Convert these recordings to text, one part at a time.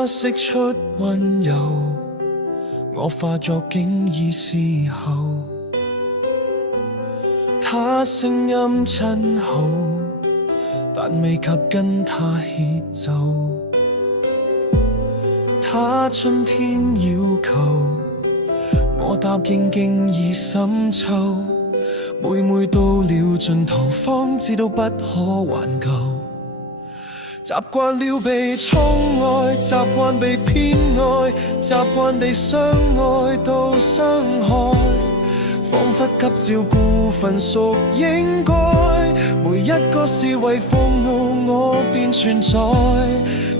他釋出溫柔，我化作景已邂逅。他聲音親厚，但未及跟他協奏。他春天要求，我答應經已深秋。每到了盡頭，方知道不可挽救。習慣了被寵愛，習慣被偏愛，習慣地相愛到傷害，彷彿給照顧份屬應該。每一個是為服務我便存在，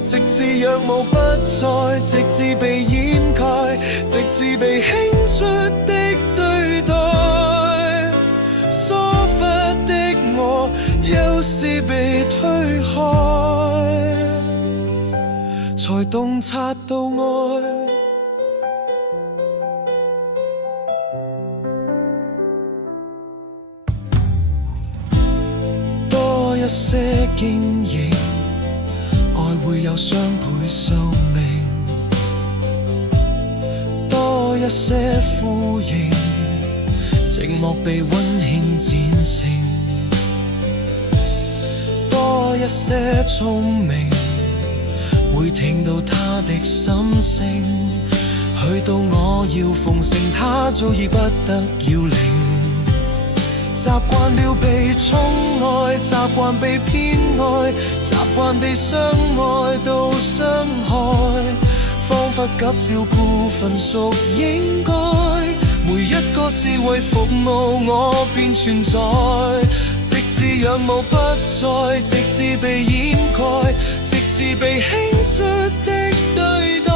直至仰慕不再，直至被掩蓋，直至被輕率的對待。疏忽的我，有時被推開，才洞察到愛。多一些經營，愛會有雙倍壽命；多一些呼應，寂寞被溫馨戰勝；多一些聰明，會聽到他的心聲。去到我要奉承，他早已不得要領。習慣了被寵愛，習慣被偏愛，習慣地相愛到傷害，彷彿急照顧份屬應該。每一個是為服務我便存在，直至仰慕不再，直至被掩蓋，直至被輕率的對待。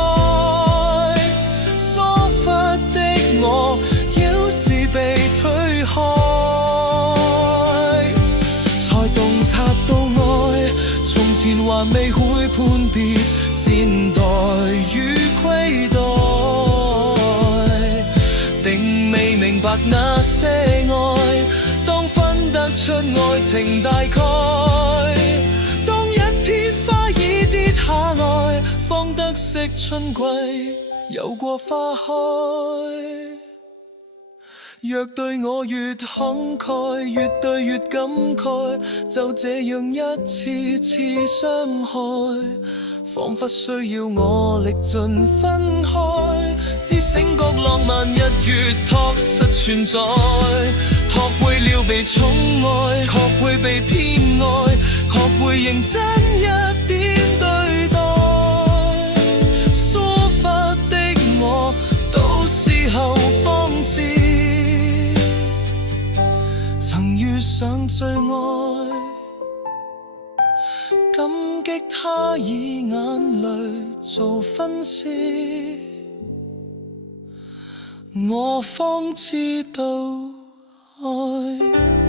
疏忽的我，有時被推開，才洞察到愛，從前還未會判別善待與虧待，定未明白那些愛，當分得出愛情大概，當一天花已跌下來，方得悉春季有過花開。若對我越慷慨，越對越感慨，就這樣一次次傷害，彷彿需要我歷盡分開，至醒覺浪漫日月確實存在。學會了被寵愛，學會被偏愛，學會認真一點對待。疏忽的我，到時候方知，曾遇上最愛，感激他以眼淚做分析，我方知道愛。